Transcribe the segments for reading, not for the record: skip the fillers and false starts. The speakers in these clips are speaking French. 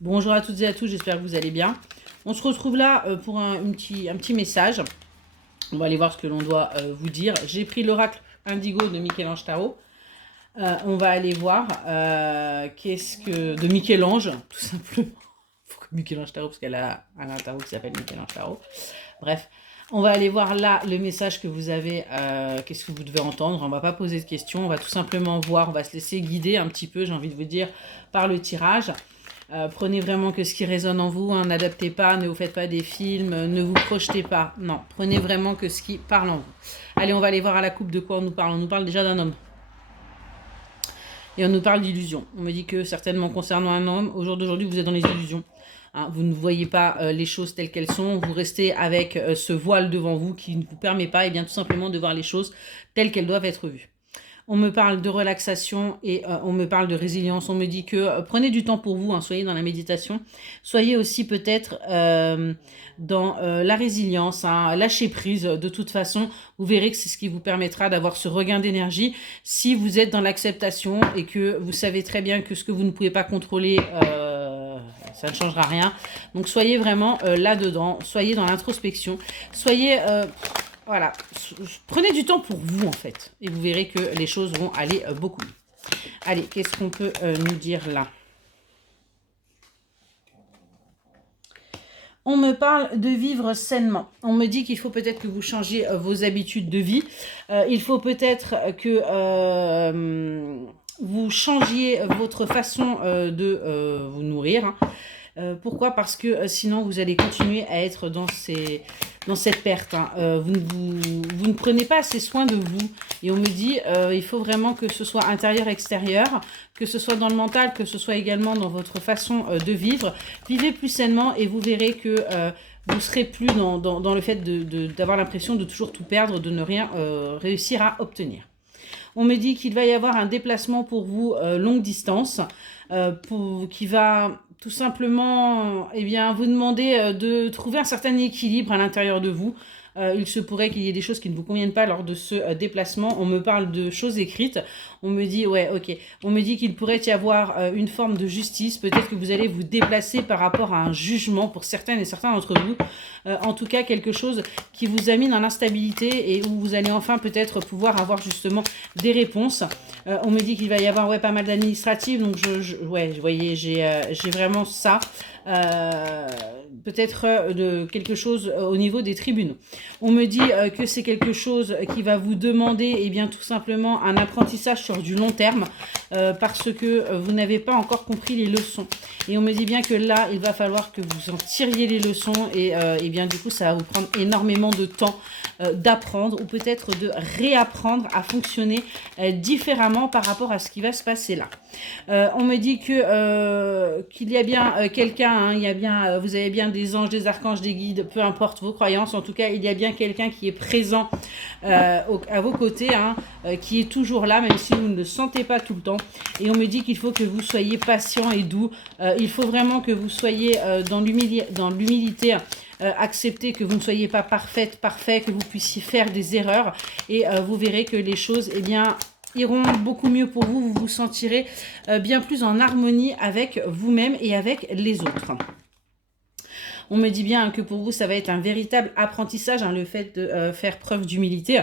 Bonjour à toutes et à tous, j'espère que vous allez bien. On se retrouve là pour un petit message. On va aller voir ce que l'on doit vous dire. J'ai pris l'oracle Indigo de Michel-Ange Tarot. On va aller voir qu'est-ce que... de Michel-Ange, tout simplement. Il faut que Michel-Ange Tarot, parce qu'elle a un tarot qui s'appelle Michel-Ange Tarot. Bref, on va aller voir là le message que vous avez, qu'est-ce que vous devez entendre. On va pas poser de questions, on va tout simplement voir, on va se laisser guider un petit peu, j'ai envie de vous dire, par le tirage. Prenez vraiment que ce qui résonne en vous, hein, n'adaptez pas, ne vous faites pas des films, ne vous projetez pas. Non, prenez vraiment que ce qui parle en vous. Allez, on va aller voir à la coupe de quoi on nous parle. On nous parle déjà d'un homme. Et on nous parle d'illusions. On me dit que certainement concernant un homme, au jour d'aujourd'hui, vous êtes dans les illusions. Hein, vous ne voyez pas les choses telles qu'elles sont. Vous restez avec ce voile devant vous qui ne vous permet pas, et bien tout simplement, de voir les choses telles qu'elles doivent être vues. On me parle de relaxation et on me parle de résilience. On me dit que prenez du temps pour vous, hein, soyez dans la méditation. Soyez aussi peut-être dans la résilience, hein, lâchez prise. De toute façon, vous verrez que c'est ce qui vous permettra d'avoir ce regain d'énergie. Si vous êtes dans l'acceptation et que vous savez très bien que ce que vous ne pouvez pas contrôler, ça ne changera rien. Donc soyez vraiment là-dedans, soyez dans l'introspection, soyez... voilà, prenez du temps pour vous en fait, et vous verrez que les choses vont aller beaucoup mieux. Allez, qu'est-ce qu'on peut nous dire là? On me parle de vivre sainement. On me dit qu'il faut peut-être que vous changiez vos habitudes de vie. Il faut peut-être que vous changiez votre façon de vous nourrir. Hein. Pourquoi? Parce que sinon vous allez continuer à être dans cette perte. Hein. Vous ne prenez pas assez soin de vous. Et on me dit il faut vraiment que ce soit intérieur-extérieur, que ce soit dans le mental, que ce soit également dans votre façon de vivre. Vivez plus sainement et vous verrez que vous ne serez plus dans le fait d'avoir l'impression de toujours tout perdre, de ne rien réussir à obtenir. On me dit qu'il va y avoir un déplacement pour vous longue distance qui va tout simplement vous demander de trouver un certain équilibre à l'intérieur de vous. Il se pourrait qu'il y ait des choses qui ne vous conviennent pas lors de ce déplacement. On me parle de choses écrites. On me dit, ouais, ok. On me dit qu'il pourrait y avoir une forme de justice. Peut-être que vous allez vous déplacer par rapport à un jugement pour certaines et certains d'entre vous. En tout cas, quelque chose qui vous a mis dans l'instabilité et où vous allez enfin peut-être pouvoir avoir justement des réponses. On me dit qu'il va y avoir pas mal d'administratifs. Donc, vous voyez, j'ai vraiment ça. Peut-être de quelque chose au niveau des tribunaux. On me dit que c'est quelque chose qui va vous demander tout simplement un apprentissage sur du long terme parce que vous n'avez pas encore compris les leçons. Et on me dit bien que là, il va falloir que vous en tiriez les leçons et du coup, ça va vous prendre énormément de temps d'apprendre ou peut-être de réapprendre à fonctionner différemment par rapport à ce qui va se passer là. On me dit que qu'il y a bien quelqu'un, hein, il y a bien, vous avez bien des anges, des archanges, des guides, peu importe vos croyances, en tout cas, il y a bien quelqu'un qui est présent à vos côtés, hein, qui est toujours là, même si vous ne le sentez pas tout le temps. Et on me dit qu'il faut que vous soyez patient et doux. Il faut vraiment que vous soyez dans l'humilité. Accepter que vous ne soyez pas parfait, que vous puissiez faire des erreurs et vous verrez que les choses iront beaucoup mieux pour vous. Vous vous sentirez bien plus en harmonie avec vous-même et avec les autres. On me dit bien que pour vous, ça va être un véritable apprentissage, hein, le fait de faire preuve d'humilité.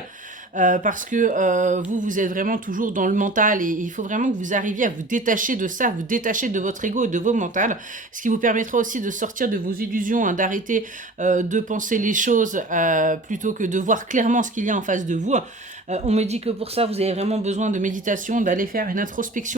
Parce que vous êtes vraiment toujours dans le mental et il faut vraiment que vous arriviez à vous détacher de ça, vous détacher de votre ego et de vos mentales, ce qui vous permettra aussi de sortir de vos illusions, hein, d'arrêter de penser les choses plutôt que de voir clairement ce qu'il y a en face de vous. On me dit que pour ça, vous avez vraiment besoin de méditation, d'aller faire une introspection